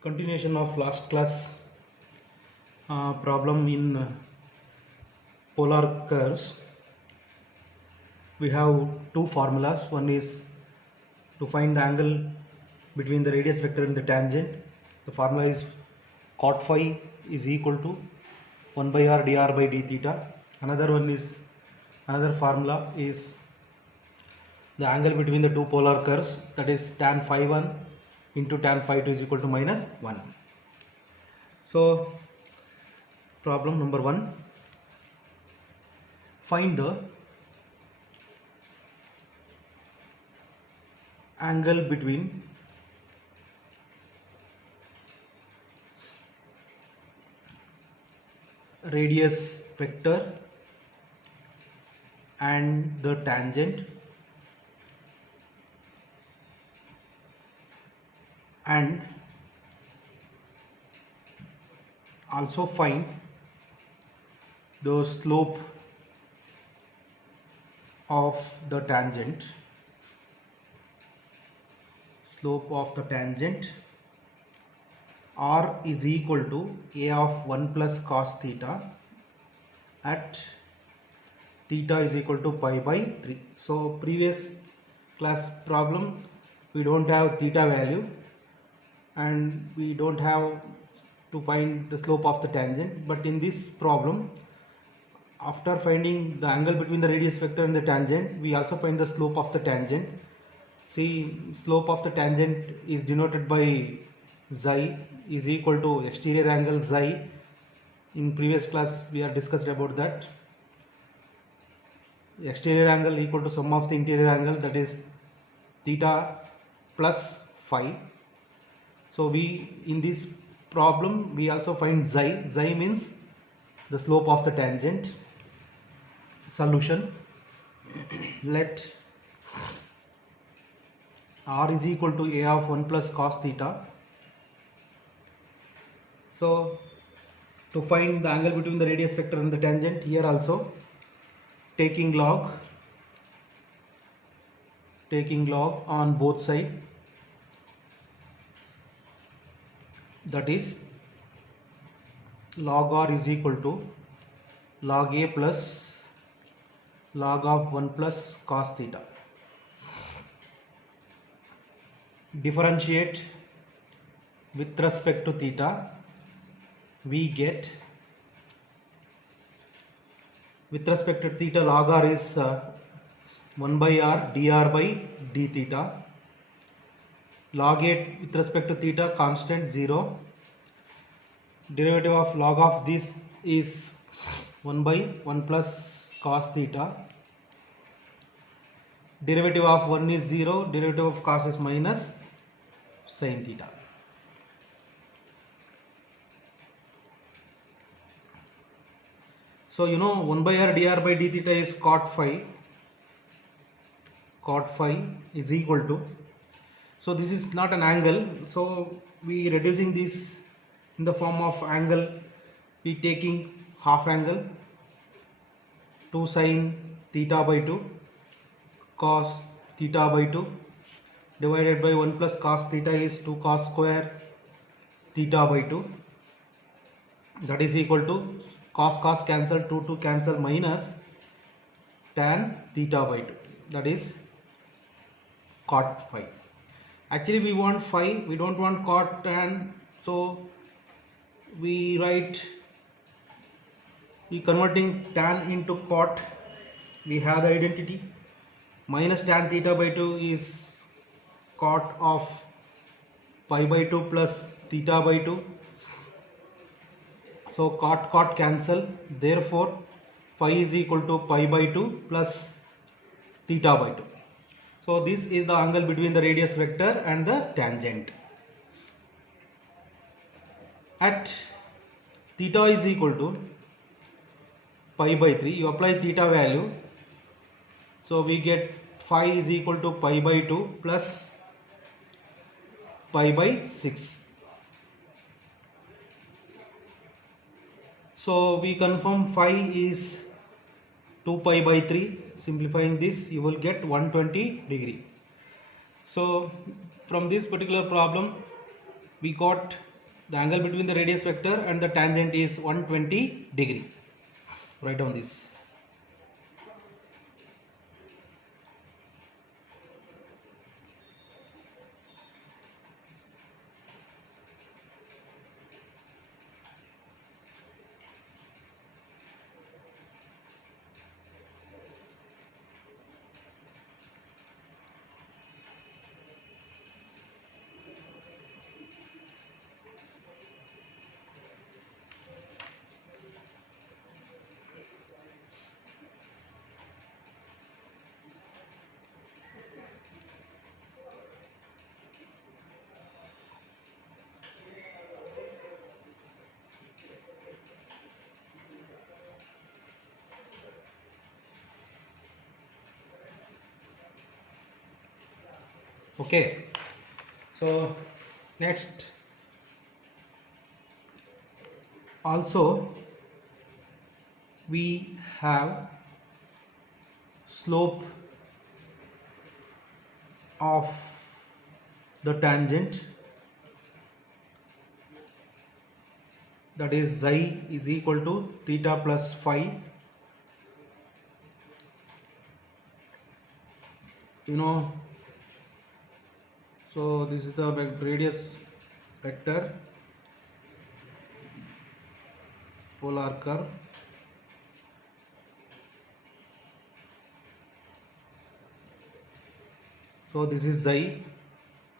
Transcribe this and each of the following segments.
Continuation of last class problem in polar curves. We have two formulas. One is to find the angle between the radius vector and the tangent. The formula is cot phi is equal to 1 by r dr by d theta. Another formula is the angle between the two polar curves, that is tan phi 1 into tan phi 2 is equal to minus 1. So problem number 1, find the angle between radius vector and the tangent, and also find the slope of the tangent. Slope of the tangent r is equal to a of 1 plus cos theta at theta is equal to pi by 3. So previous class problem we don't have theta value and we don't have to find the slope of the tangent, but in this problem, after finding the angle between the radius vector and the tangent, we also find the slope of the tangent. See, slope of the tangent is denoted by xi is equal to exterior angle xi. In previous class we are discussed about that. Exterior angle equal to sum of the interior angle, that is theta plus phi. So we, in this problem, we also find xi. Xi means the slope of the tangent. Solution: let r is equal to a of 1 plus cos theta. So to find the angle between the radius vector and the tangent, here also taking log on both sides, that is log r is equal to log a plus log of 1 plus cos theta. Differentiate with respect to theta, we get, with respect to theta, log r is 1 by r dr by d theta. Log a with respect to theta, constant 0. Derivative of log of this is 1 by 1 plus cos theta. Derivative of 1 is 0, derivative of cos is minus sin theta. So you know 1 by r dr by d theta is cot phi. Cot phi is equal to, so this is not an angle, so we reducing this in the form of angle, we taking half angle, 2 sin theta by 2 cos theta by 2 divided by 1 plus cos theta is 2 cos square theta by 2, that is equal to cos cancel, 2 cancel, minus tan theta by 2, that is cot phi. Actually we want phi, we don't want cot tan, so we converting tan into cot, we have the identity. Minus tan theta by 2 is cot of pi by 2 plus theta by 2. So cot cancel, therefore phi is equal to pi by 2 plus theta by 2. So this is the angle between the radius vector and the tangent. At theta is equal to pi by 3, you apply theta value, so we get phi is equal to pi by 2 plus pi by 6. So we confirm phi is 2 pi by 3. Simplifying this, you will get 120 degree. So from this particular problem, we got the angle between the radius vector and the tangent is 120 degree. Write down this. Okay, so next also we have slope of the tangent, that is xi is equal to theta plus phi. So this is the radius vector, polar curve. So this is xi,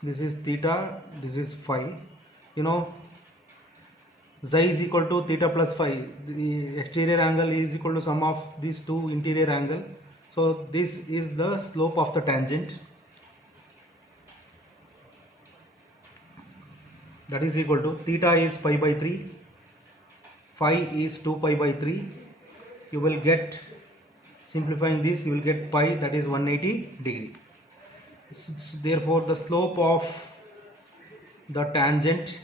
this is theta, this is phi. Xi is equal to theta plus phi. The exterior angle is equal to sum of these two interior angle. So this is the slope of the tangent, that is equal to theta is pi by 3, phi is 2 pi by 3. You will get, simplifying this, you will get pi, that is 180 degree. Therefore the slope of the tangent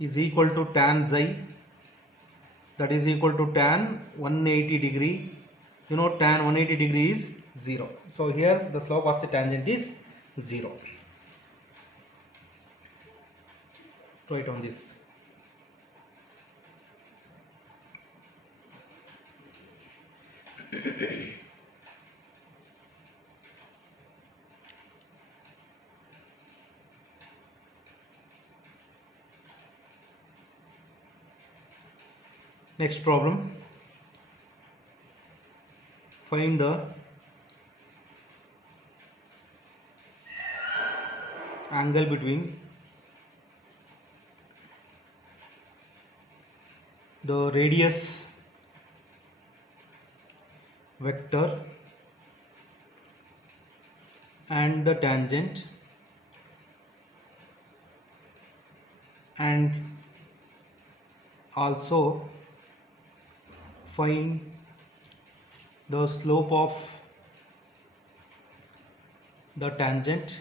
is equal to tan xi, that is equal to tan 180 degree. Tan 180 degree is 0. So here the slope of the tangent is 0. Write on this. Next problem, find the angle between the radius vector and the tangent, and also find the slope of the tangent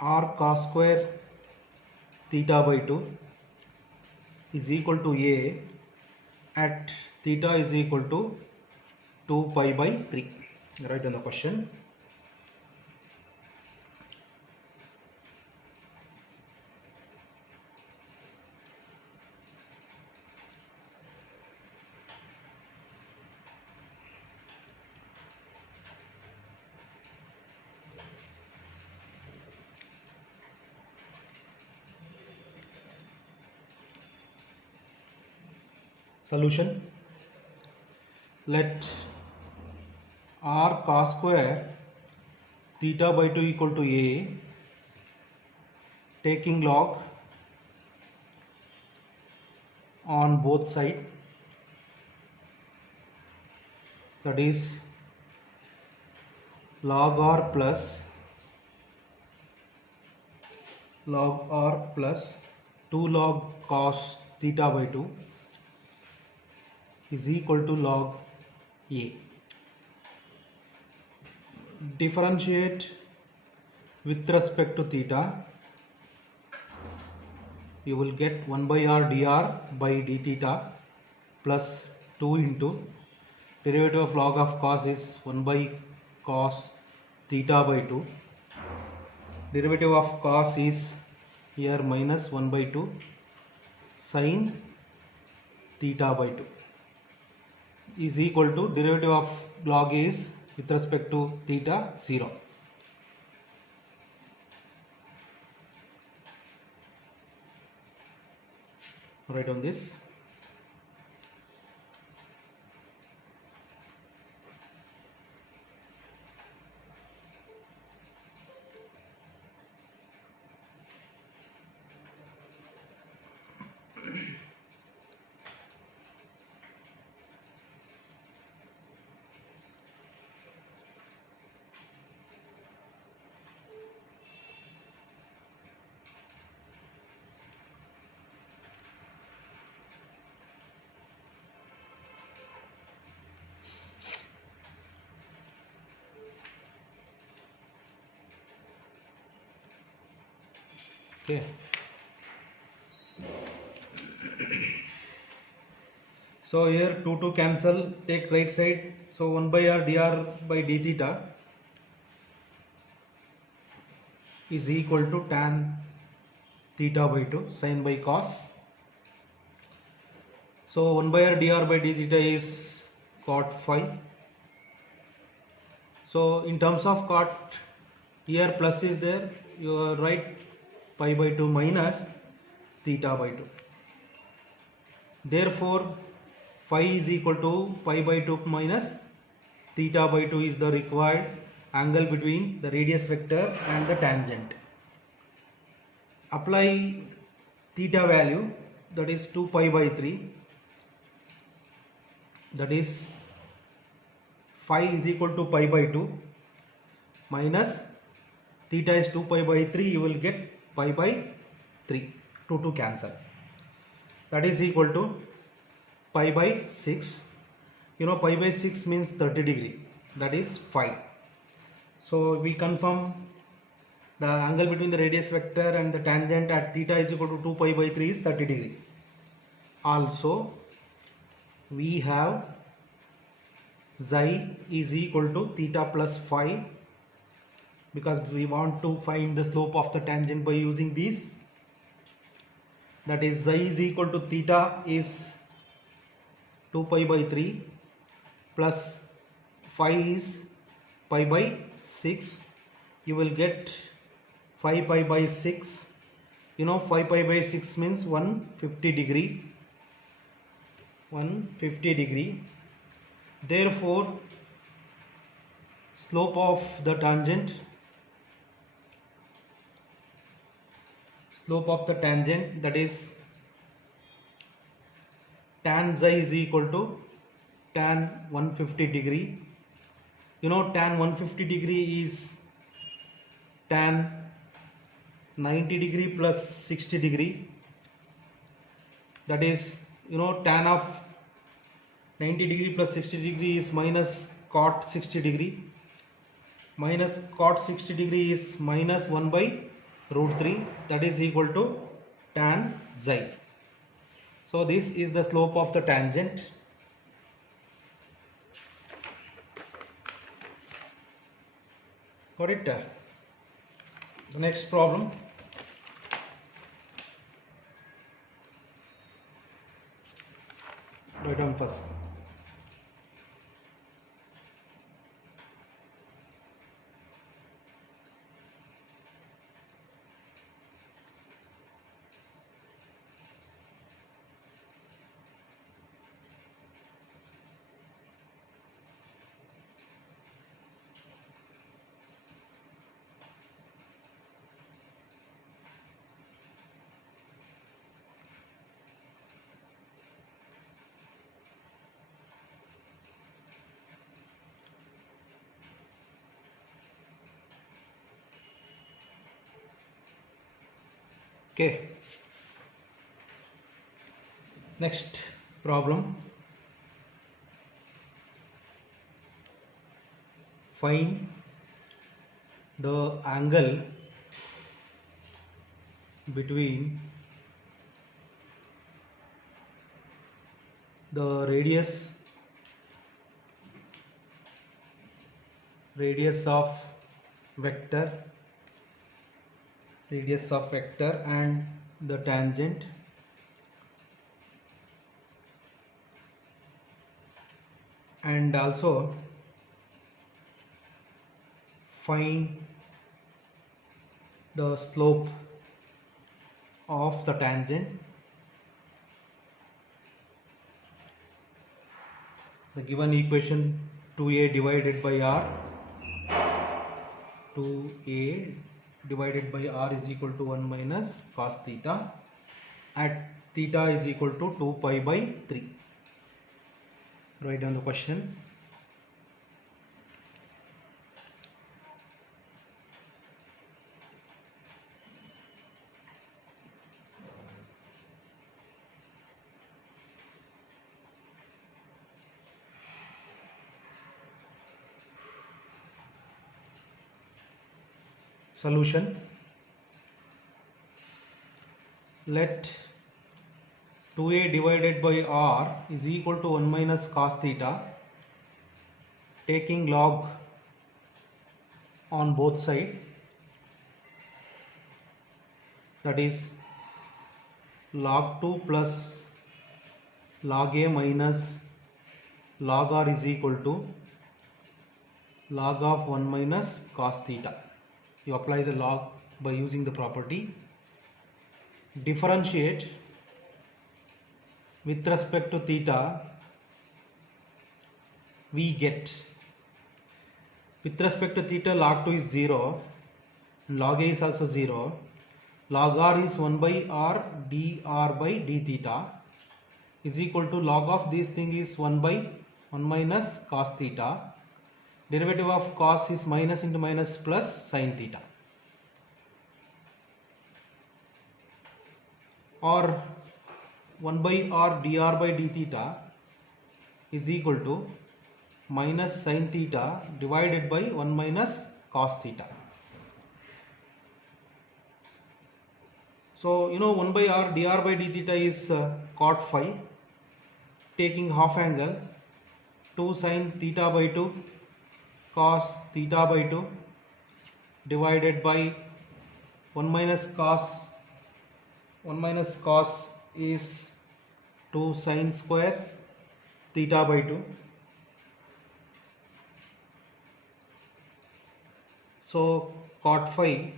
r cos square theta by 2 is equal to a at theta is equal to 2 pi by 3. Write in the question. Solution. Let r cos square theta by 2 equal to a, taking log on both sides, that is log r plus 2 log cos theta by 2 is equal to log a. Differentiate with respect to theta, you will get 1 by r dr by d theta plus 2 into derivative of log of cos is 1 by cos theta by 2. Derivative of cos is here minus 1 by 2 sin theta by 2 is equal to derivative of log is with respect to theta 0. Write on this. Okay. So here 2 cancel, take right side. So 1 by r dr by d theta is equal to tan theta by 2 sin by cos. So 1 by r dr by d theta is cot phi. So in terms of cot, here plus is there, you write pi by 2 minus theta by 2. Therefore phi is equal to pi by 2 minus theta by 2 is the required angle between the radius vector and the tangent. Apply theta value, that is 2 pi by 3, that is phi is equal to pi by 2 minus theta is 2 pi by 3, you will get pi by 3, 2 cancel, that is equal to pi by 6. You know pi by 6 means 30 degree, that is phi. So we confirm the angle between the radius vector and the tangent at theta is equal to 2 pi by 3 is 30 degree. Also we have xi is equal to theta plus phi, because we want to find the slope of the tangent by using these. That is xi is equal to theta is 2 pi by 3 plus phi is pi by 6. You will get 5 pi by 6. You know 5 pi by 6 means 150 degree. 150 degree. Therefore slope of the tangent, that is tan xi is equal to tan 150 degree. You know tan 150 degree is tan 90 degree plus 60 degree. That is, you know, tan of 90 degree plus 60 degree is minus cot 60 degree. Minus cot 60 degree is minus 1 by root 3, that is equal to tan xi. So this is the slope of the tangent. Got it? The next problem. Write down first. Okay. Next problem. Find the angle between the radius of vector, radius of vector and the tangent, and also find the slope of the tangent. The given equation 2a divided by r, 2a divided by r is equal to 1 minus cos theta at theta is equal to 2 pi by 3. Write down the question. Solution. Let 2a divided by r is equal to 1 minus cos theta, taking log on both sides, that is log 2 plus log a minus log r is equal to log of 1 minus cos theta. You apply the log by using the property. Differentiate with respect to theta, we get, with respect to theta log 2 is 0, log a is also 0, log r is 1 by r dr by d theta is equal to log of this thing is 1 by 1 minus cos theta. Derivative of cos is minus into minus plus sin theta. Or 1 by r dr by d theta is equal to minus sin theta divided by 1 minus cos theta. So 1 by r dr by d theta is cot phi, taking half angle 2 sin theta by 2 cos theta by 2 divided by 1 minus cos is 2 sin square theta by 2. So cot phi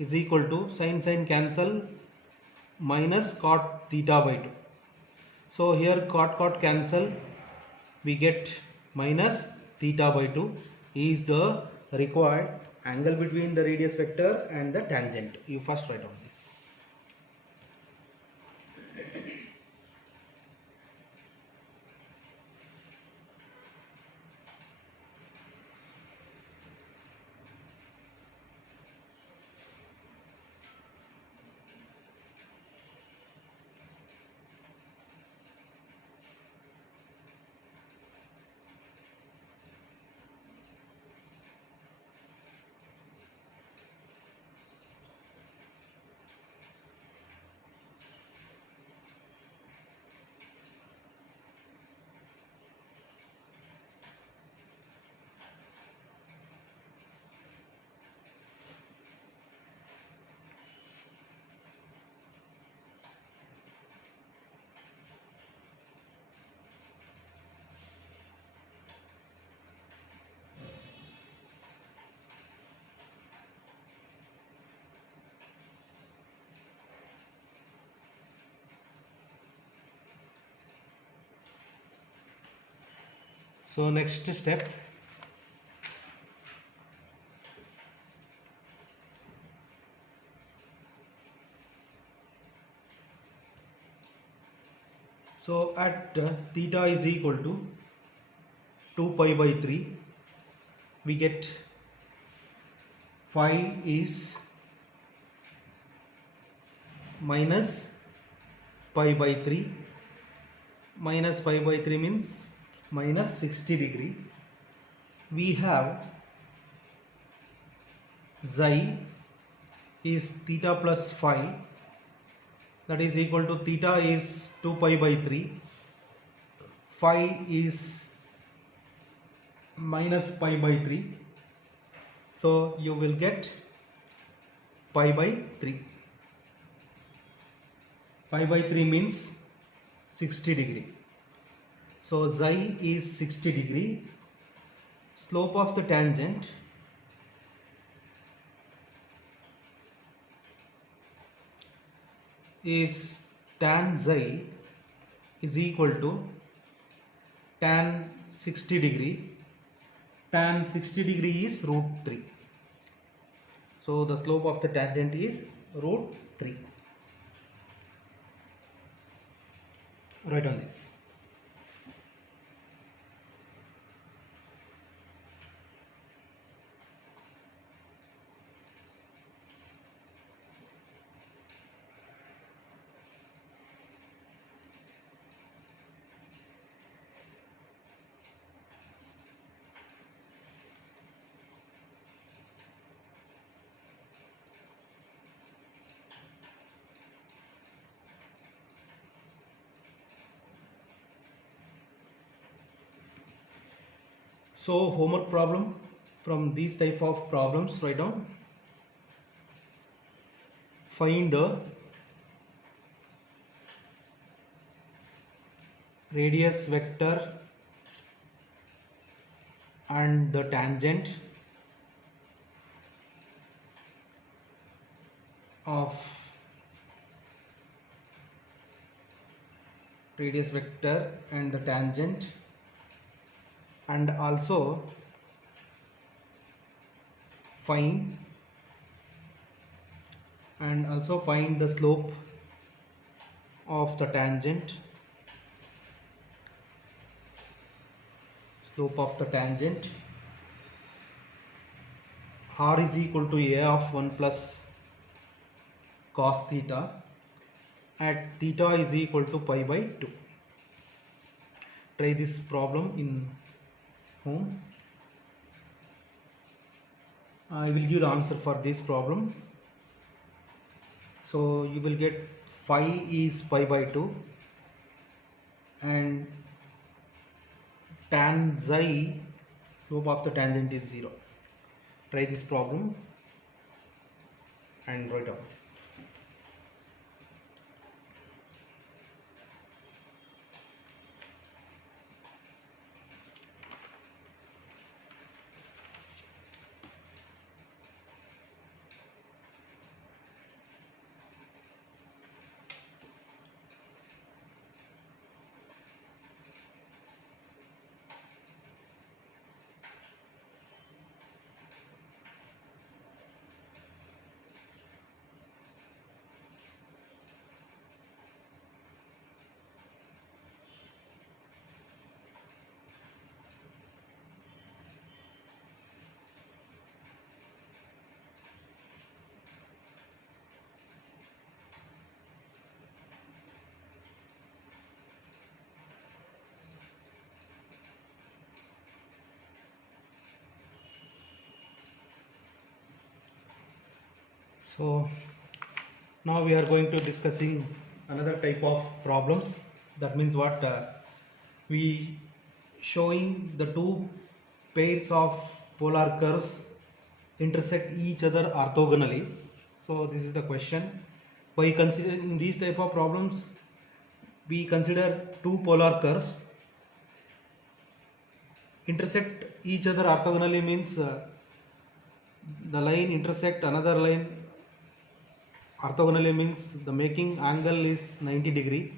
is equal to sin cancel minus cot theta by 2. So here cot cancel, we get minus theta by 2 is the required angle between the radius vector and the tangent. You first write down this. So next step, so at theta is equal to 2 pi by 3, we get phi is minus pi by 3, minus pi by 3 means minus 60 degree. We have xi is theta plus phi, that is equal to theta is 2 pi by 3, phi is minus pi by 3, So you will get pi by 3. Pi by 3 means 60 degree. So xi is 60 degree. Slope of the tangent is tan xi is equal to tan 60 degree. Tan 60 degree is root 3. So the slope of the tangent is root 3. Write on this. So homework problem from these type of problems, write down. Find the radius vector and the tangent of radius vector and the tangent, and also find the slope of the tangent, r is equal to a of 1 plus cos theta at theta is equal to pi by 2. Try this problem in home. I will give the answer for this problem. So you will get phi is pi by 2 and tan xi, slope of the tangent, is 0. Try this problem and write down. So now we are going to discussing another type of problems. That means what, we showing the two pairs of polar curves intersect each other orthogonally. So this is the question. By considering these type of problems, we consider two polar curves intersect each other orthogonally means the line intersect another line orthogonally means the making angle is 90 degree.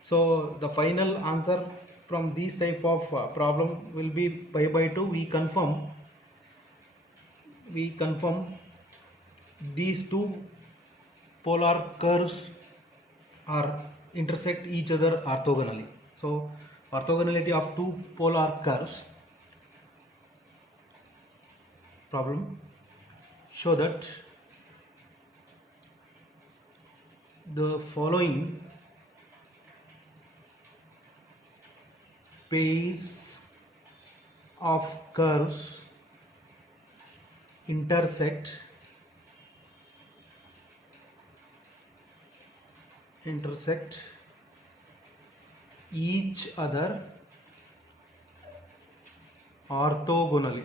So the final answer from these type of problem will be pi by 2. We confirm these two polar curves are intersect each other orthogonally. So orthogonality of two polar curves problem show that the following pairs of curves intersect each other orthogonally.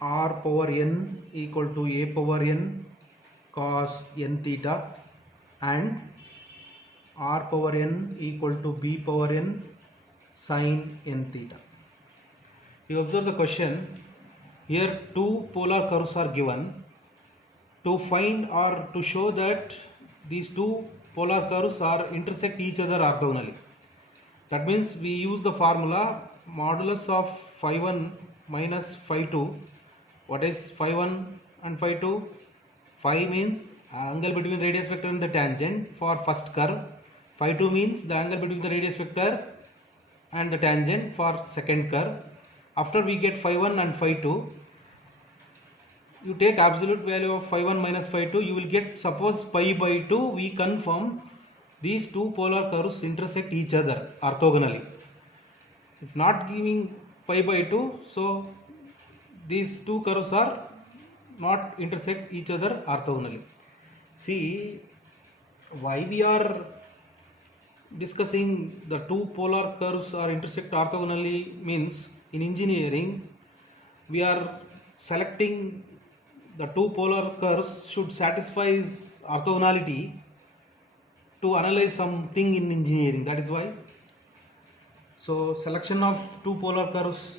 r power n equal to a power n cos n theta and r power n equal to b power n sin n theta. You observe the question. Here two polar curves are given. To find or to show that these two polar curves are intersect each other orthogonally. That means we use the formula modulus of phi 1 minus phi 2. What is phi 1 and phi 2? Phi means angle between radius vector and the tangent for first curve. Phi 2 means the angle between the radius vector and the tangent for second curve. After we get phi 1 and phi 2, you take absolute value of phi 1 minus phi 2, you will get, suppose pi by 2, we confirm these two polar curves intersect each other orthogonally. If not giving pi by 2, so these two curves are not intersect each other orthogonally. See, why we are discussing the two polar curves are intersect orthogonally means in engineering we are selecting the two polar curves should satisfy orthogonality to analyze something in engineering. That is why. So selection of two polar curves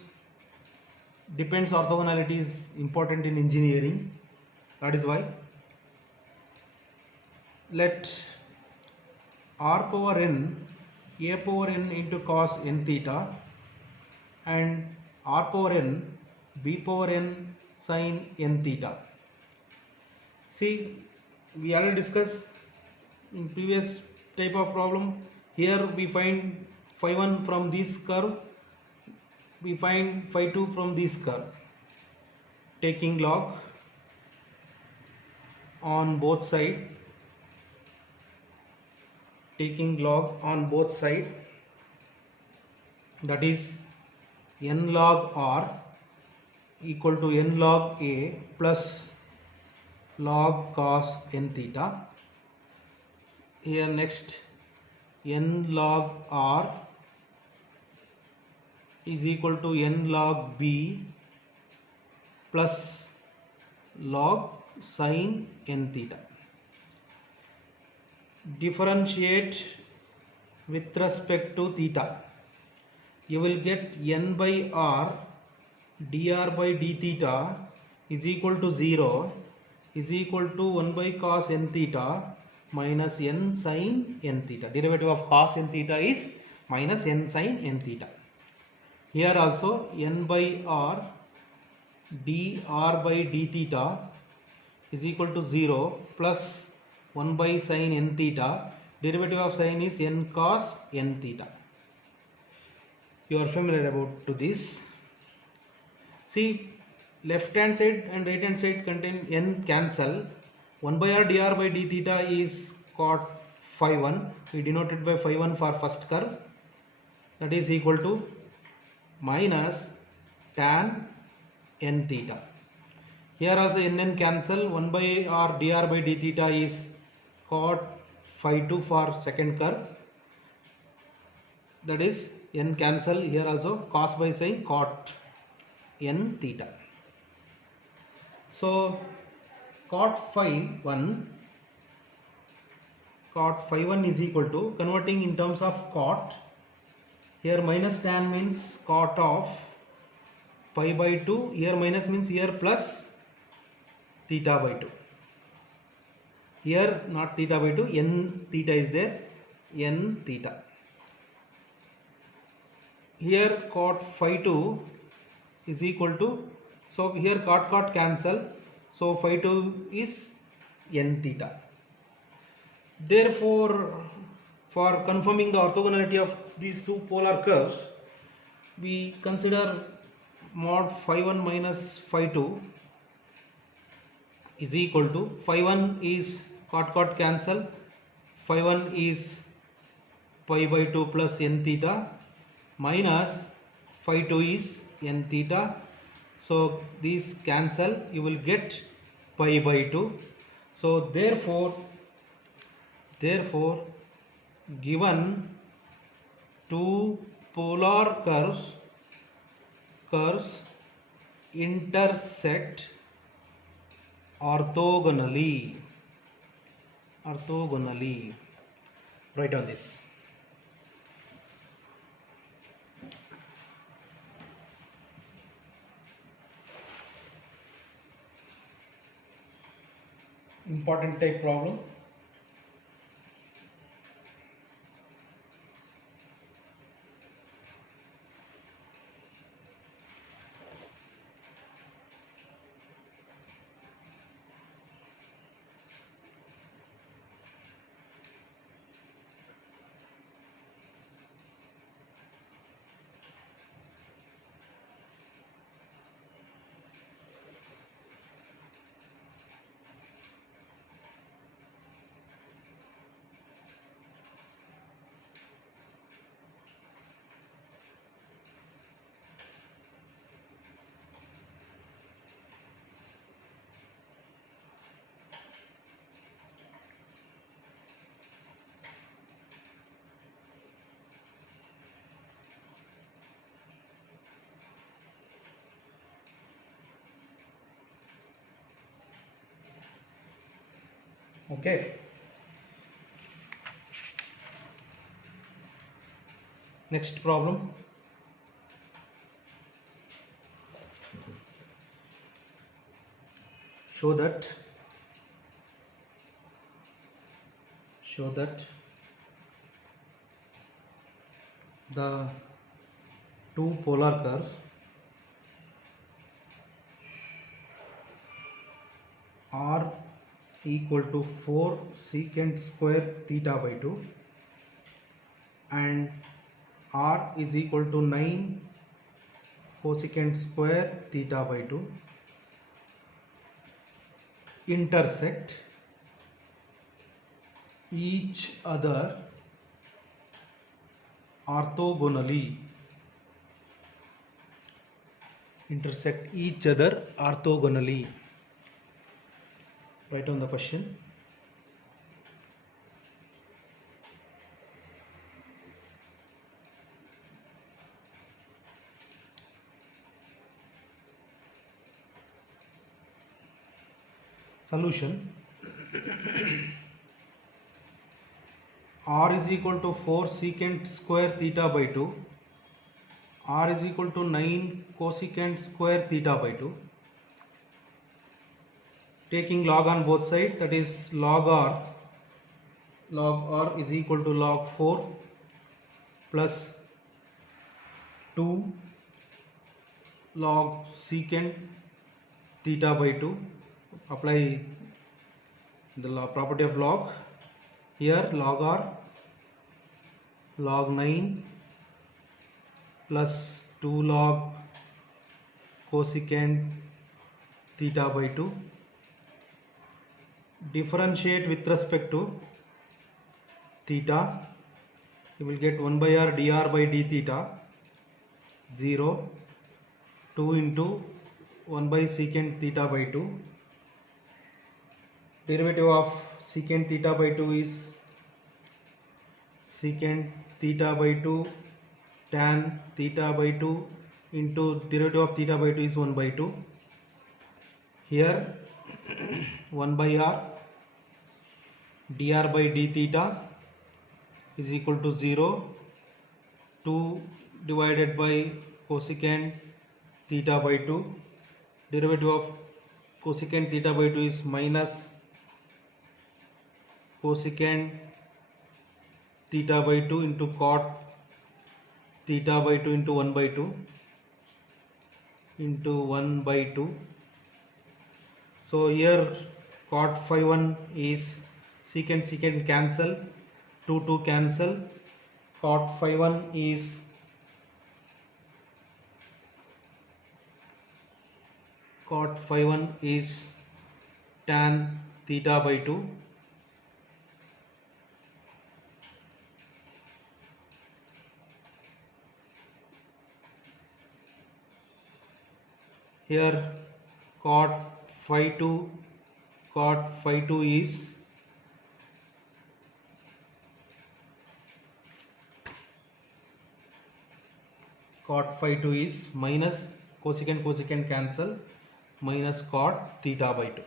depends orthogonality is important in engineering. That is why. Let r power n a power n into cos n theta and r power n b power n sin n theta. See, we already discussed in previous type of problem. Here we find phi 1 from this curve, we find phi 2 from this curve. Taking log on both sides, taking log on both sides, that is n log r equal to n log a plus log cos n theta. Here next n log r is equal to n log b plus log sin n theta. Differentiate with respect to theta. You will get n by r dr by d theta is equal to 0 is equal to 1 by cos n theta minus n sin n theta. Derivative of cos n theta is minus n sin n theta. Here also n by r dr by d theta is equal to 0 plus 1 by sin n theta. Derivative of sin is n cos n theta. You are familiar about to this. See, left hand side and right hand side contain n cancel. 1 by r dr by d theta is cot phi 1. We denoted by phi 1 for first curve. That is equal to minus tan n theta. Here also n cancel. 1 by r dr by d theta is cot phi 2 for second curve. That is n cancel. Here also cos by sin cot n theta. So cot phi 1 is equal to, converting in terms of cot, here minus tan means cot of pi by 2, here minus means here plus theta by 2. Here not theta by 2, n theta is there, n theta. Here cot phi 2 is equal to, so here cot cancel, so phi 2 is n theta. Therefore, for confirming the orthogonality of these two polar curves, we consider mod phi 1 minus phi 2 is equal to, phi 1 is cot cancel, phi 1 is pi by 2 plus n theta minus phi 2 is n theta. So these cancel, you will get pi by 2. So therefore given two polar curves intersect orthogonally. Write on this. Important type problem. Okay. Next problem. Show that the two polar curves are equal to 4 secant square theta by 2 and r is equal to 9 cosecant square theta by 2 intersect each other orthogonally. Write on the question. Solution. R is equal to 4 secant square theta by 2. R is equal to 9 cosecant square theta by 2. Taking log on both sides, that is log R is equal to log 4 plus 2 log secant theta by 2. Apply the property of log. Here log R log 9 plus 2 log cosecant theta by 2. Differentiate with respect to theta. You will get 1 by r dr by d theta 0, 2 into 1 by secant theta by 2. Derivative of secant theta by 2 is secant theta by 2 tan theta by 2 into derivative of theta by 2 is 1 by 2. Here 1 by r dr by d theta is equal to 0. 2 divided by cosecant theta by 2. Derivative of cosecant theta by 2 is minus cosecant theta by 2 into cot theta by 2 into 1 by 2 into 1 by 2. So here cot phi 1 is secant cancel, 2 cancel. Cot phi 1 is tan theta by 2. Here cot phi 2 is minus cosecant cancel, minus cot theta by 2.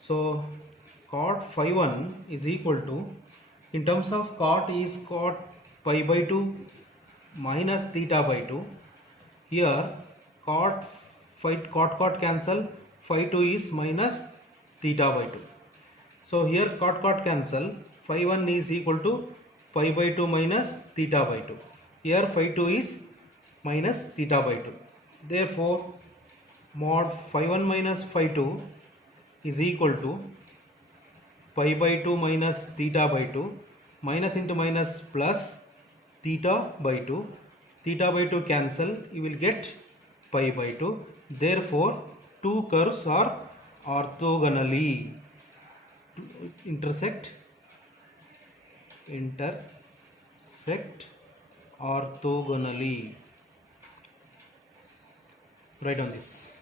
So cot phi 1 is equal to, in terms of cot is cot pi by 2 minus theta by 2. Here cot cancel, phi 2 is minus theta by 2. So here cot cancel, phi 1 is equal to pi by 2 minus theta by 2. Here phi 2 is minus theta by 2. Therefore mod phi 1 minus phi 2 is equal to pi by 2 minus theta by 2, minus into minus plus theta by 2. Theta by 2 cancel, you will get pi by 2. Therefore two curves are orthogonally intersect orthogonally. Write on this.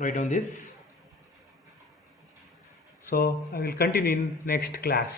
Write on this. So I will continue in next class.